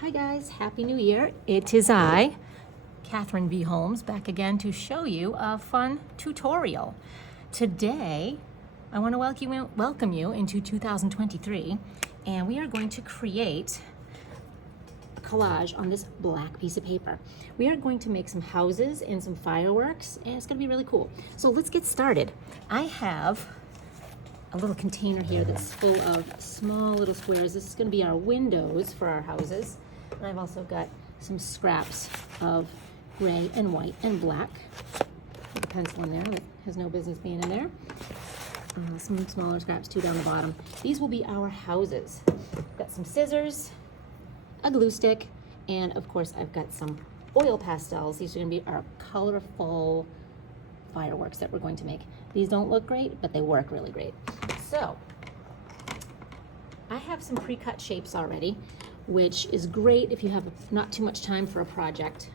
Hi guys, Happy New Year. It is I, Catherine V. Holmes, back again to show you a fun tutorial. Today, I want to welcome you into 2023, and we are going to create a collage on this black piece of paper. We are going to make some houses and some fireworks, and it's going to be really cool. So let's get started. I have a little container here that's full of small little squares. This is going to be our windows for our houses. And I've also got some scraps of gray and white and black. Put a pencil in there that has no business being in there. Some smaller scraps too down the bottom. These will be our houses. Got some scissors, a glue stick, and of course I've got some oil pastels. These are going to be our colorful fireworks that we're going to make. These don't look great, but they work really great. So I have some pre-cut shapes already, which is great if you have not too much time for a project,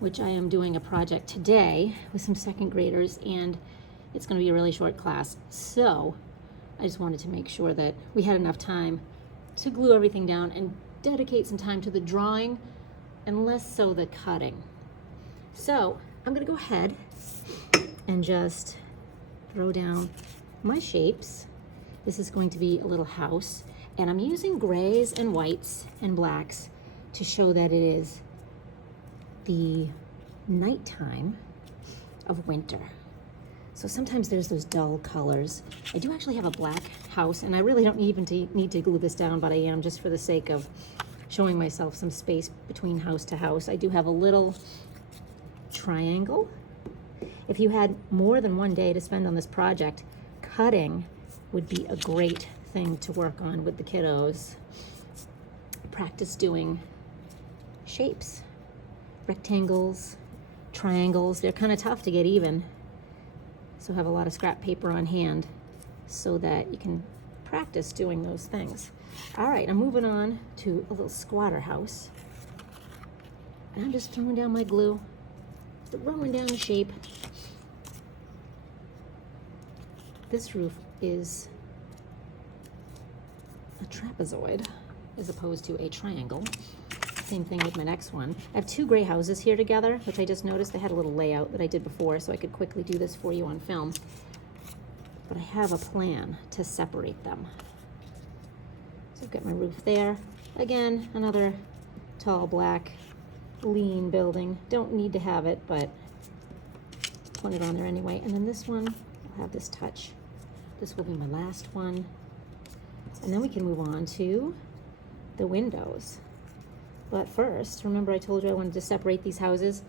which I am doing a project today with some second graders, and it's going to be a really short class. So I just wanted to make sure that we had enough time to glue everything down and dedicate some time to the drawing and less so the cutting. So I'm going to go ahead and just throw down my shapes. This is going to be a little house, and I'm using grays and whites and blacks to show that it is the nighttime of winter. So sometimes there's those dull colors. I do actually have a black house, and I really don't even need to glue this down, but I am just for the sake of showing myself some space between house to house. I do have a little triangle. If you had more than one day to spend on this project, cutting would be a great thing to work on with the kiddos. Practice doing shapes, rectangles, triangles. They're kind of tough to get even. So have a lot of scrap paper on hand so that you can practice doing those things. All right, I'm moving on to a little squatter house. And I'm just throwing down my glue, throwing down a shape. This roof is a trapezoid as opposed to a triangle. Same thing with my next one. I have two gray houses here together, which I just noticed. I had a little layout that I did before, so I could quickly do this for you on film. But I have a plan to separate them. So I've got my roof there. Again, another tall, black, lean building. Don't need to have it, but put it on there anyway. And then this one, I'll have this touch. This will be my last one. And then we can move on to the windows. But first, remember I told you I wanted to separate these houses?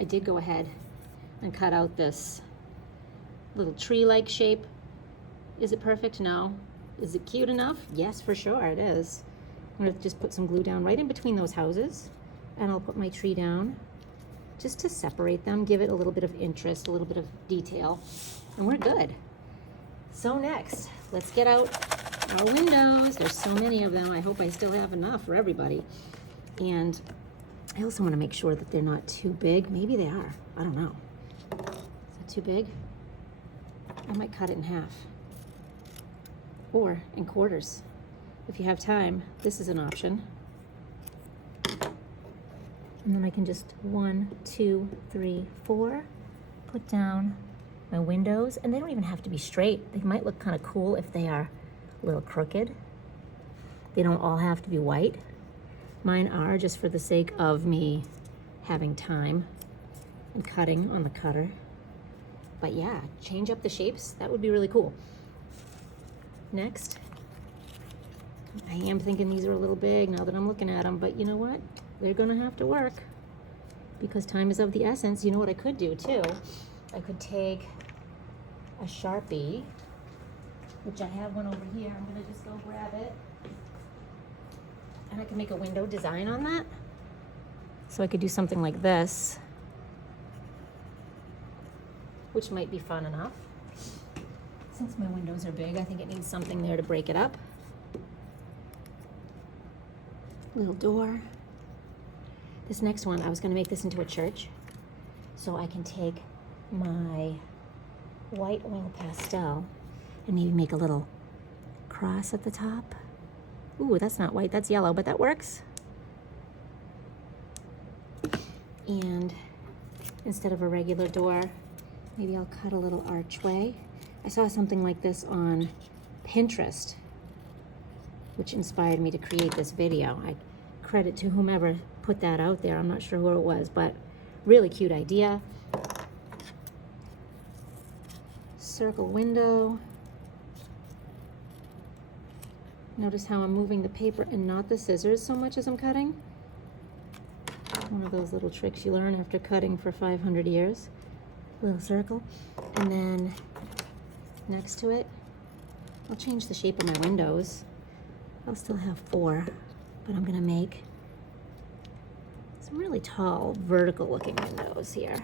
I did go ahead and cut out this little tree-like shape. Is it perfect? No. Is it cute enough? Yes, for sure it is. I'm gonna just put some glue down right in between those houses, and I'll put my tree down just to separate them, give it a little bit of interest, a little bit of detail, and we're good. So next, let's get out our windows. There's so many of them. I hope I still have enough for everybody. And I also want to make sure that they're not too big. Maybe they are. I don't know. Is that too big? I might cut it in half. Or in quarters. If you have time, this is an option. And then I can just 1, 2, 3, 4, put down my windows. And they don't even have to be straight. They might look kind of cool if they are a little crooked. They don't all have to be white. Mine are, just for the sake of me having time and cutting on the cutter. But yeah, change up the shapes. That would be really cool. Next, I am thinking these are a little big now that I'm looking at them, but you know what? They're gonna have to work because time is of the essence. You know what I could do too? I could take a Sharpie, which I have one over here. I'm gonna just go grab it. And I can make a window design on that. So I could do something like this, which might be fun enough. Since my windows are big, I think it needs something there to break it up. Little door. This next one, I was gonna make this into a church. So I can take my white oil pastel and maybe make a little cross at the top. Ooh, that's not white, that's yellow, but that works. And instead of a regular door, maybe I'll cut a little archway. I saw something like this on Pinterest, which inspired me to create this video. I credit to whomever put that out there. I'm not sure who it was, but really cute idea. Circle window. Notice how I'm moving the paper and not the scissors so much as I'm cutting. One of those little tricks you learn after cutting for 500 years. Little circle. And then next to it, I'll change the shape of my windows. I'll still have 4, but I'm gonna make some really tall, vertical looking windows here.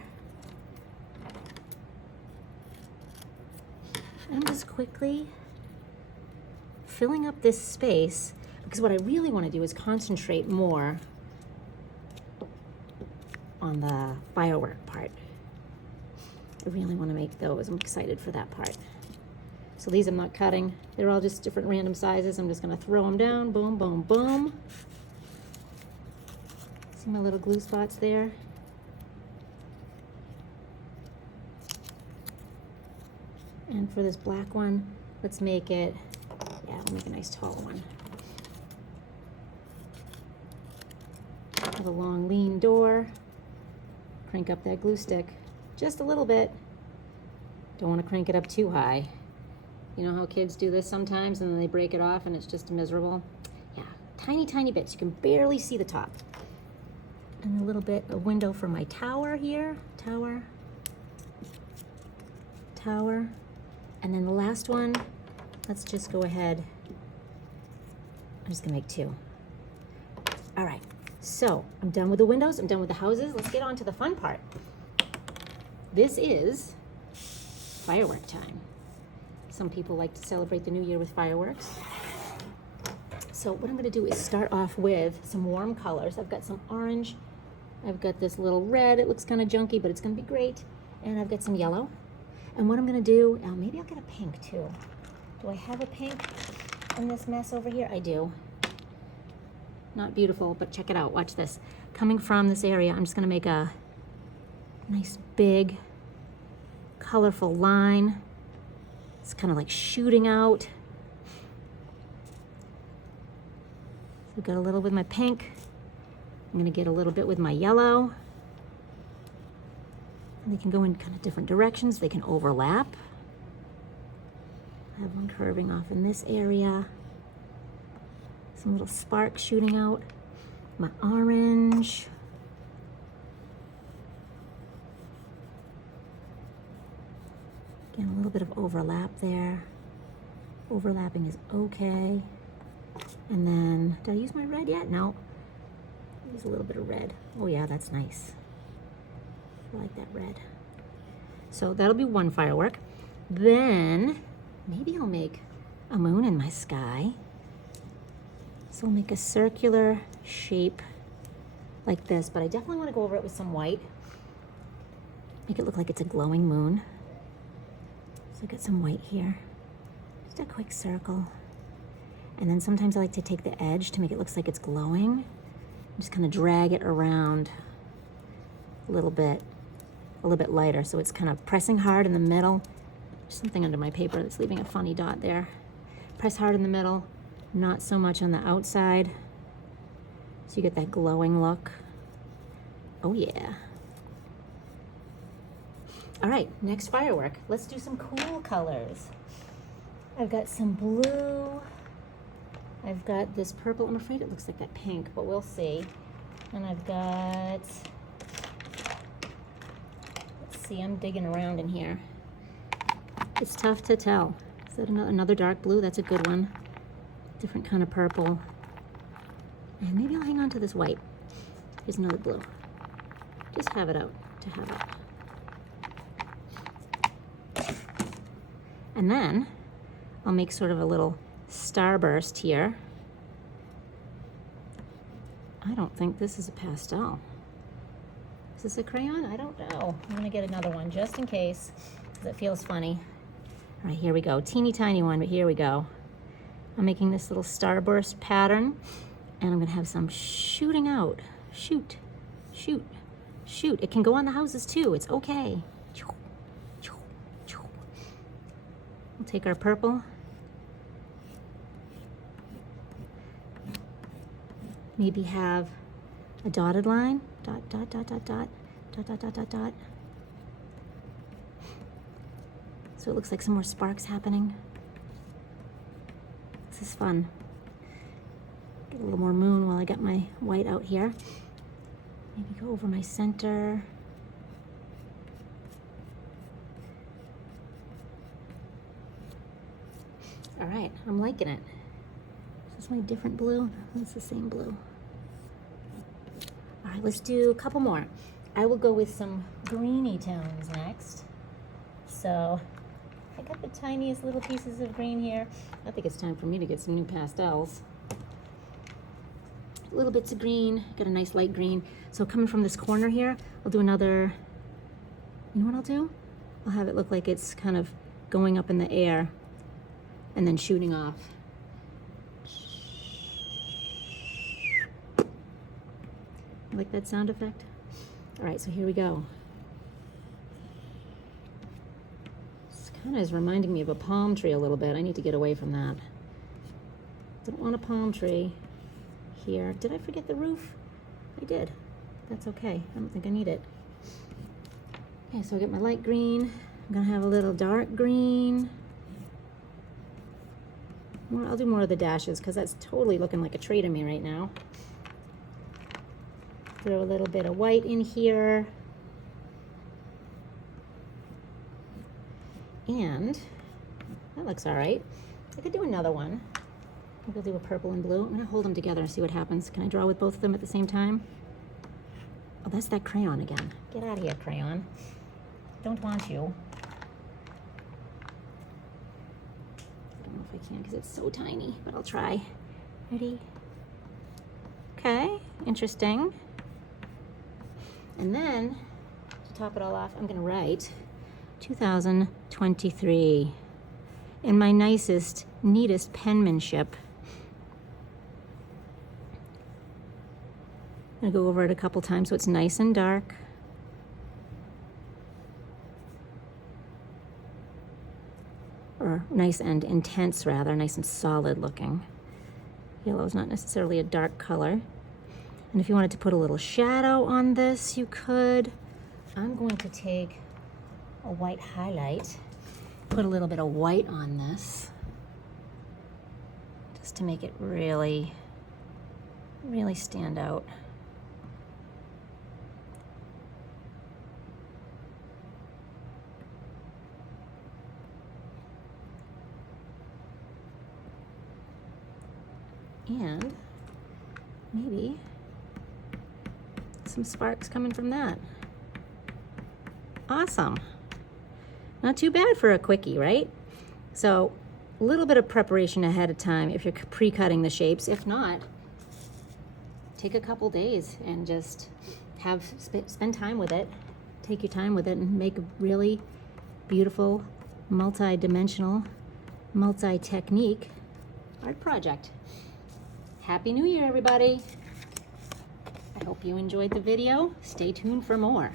I'm just quickly filling up this space because what I really want to do is concentrate more on the firework part. I really want to make those. I'm excited for that part. So these I'm not cutting. They're all just different random sizes. I'm just going to throw them down. Boom, boom, boom. See my little glue spots there? And for this black one, let's make it, yeah, we'll make a nice tall one. Have a long lean door. Crank up that glue stick just a little bit. Don't want to crank it up too high. You know how kids do this sometimes and then they break it off and it's just miserable? Yeah, tiny, tiny bits. You can barely see the top. And a little bit of window for my tower here. Tower. Tower. And then the last one, let's just go ahead. I'm just gonna make 2. All right, so I'm done with the windows, I'm done with the houses. Let's get on to the fun part. This is firework time. Some people like to celebrate the new year with fireworks. So what I'm gonna do is start off with some warm colors. I've got some orange, I've got this little red, it looks kind of junky, but it's gonna be great. And I've got some yellow. And what I'm gonna do, maybe I'll get a pink too. Do I have a pink in this mess over here? I do. Not beautiful, but check it out, watch this. Coming from this area, I'm just gonna make a nice big, colorful line. It's kind of like shooting out. So I've got a little with my pink. I'm gonna get a little bit with my yellow. And they can go in kind of different directions. They can overlap. I have one curving off in this area. Some little sparks shooting out. My orange. Again, a little bit of overlap there. Overlapping is okay. And then, did I use my red yet? No. Use a little bit of red. Oh yeah, that's nice. I like that red. So that'll be one firework. Then maybe I'll make a moon in my sky. So I'll make a circular shape like this, but I definitely want to go over it with some white. Make it look like it's a glowing moon. So I got some white here. Just a quick circle. And then sometimes I like to take the edge to make it look like it's glowing. Just kind of drag it around a little bit lighter, so it's kind of pressing hard in the middle. There's something under my paper that's leaving a funny dot there. Press hard in the middle, not so much on the outside, so you get that glowing look. Oh yeah. All right, next firework. Let's do some cool colors. I've got some blue. I've got this purple. I'm afraid it looks like that pink, but we'll see. And I've got, let's see, I'm digging around in here. It's tough to tell. Is that another dark blue? That's a good one. Different kind of purple. And maybe I'll hang on to this white. Here's another blue. Just have it out to have it. And then I'll make sort of a little starburst here. I don't think this is a pastel. Is this a crayon? I don't know. I'm gonna get another one just in case, because it feels funny. All right, here we go. Teeny tiny one, but here we go. I'm making this little starburst pattern, and I'm gonna have some shooting out. Shoot, shoot, Shoot, it can go on the houses too. It's okay. We'll take our purple. Maybe have a dotted line. Dot, dot, dot, dot, dot, dot, dot, dot, dot, dot. So it looks like some more sparks happening. This is fun. Get a little more moon while I got my white out here. Maybe go over my center. All right, I'm liking it. Is this my different blue? It's the same blue. All right, let's do a couple more. I will go with some greeny tones next. So I got the tiniest little pieces of green here. I think it's time for me to get some new pastels. Little bits of green, got a nice light green. So coming from this corner here, I'll do another, you know what I'll do? I'll have it look like it's kind of going up in the air and then shooting off. Like that sound effect? All right, so here we go. This kind of is reminding me of a palm tree a little bit. I need to get away from that. Don't want a palm tree here. Did I forget the roof? I did. That's okay. I don't think I need it. Okay, so I get my light green. I'm gonna have a little dark green. I'll do more of the dashes because that's totally looking like a tree to me right now. Throw a little bit of white in here. And that looks all right. I could do another one. Maybe I'll do a purple and blue. I'm gonna hold them together and see what happens. Can I draw with both of them at the same time? Oh, that's that crayon again. Get out of here, crayon. Don't want you. I don't know if I can because it's so tiny, but I'll try. Ready? Okay, interesting. And then, to top it all off, I'm gonna write 2023 in my nicest, neatest penmanship. I'm gonna go over it a couple times so it's nice and dark. Or nice and intense, rather, nice and solid looking. Yellow is not necessarily a dark color. And if you wanted to put a little shadow on this, you could. I'm going to take a white highlight, put a little bit of white on this, just to make it really, really stand out. And maybe some sparks coming from that. Awesome. Not too bad for a quickie, right? So a little bit of preparation ahead of time if you're pre-cutting the shapes. If not, take a couple days and just spend time with it. Take your time with it and make a really beautiful, multi-dimensional, multi-technique art project. Happy New Year, everybody. I hope you enjoyed the video. Stay tuned for more.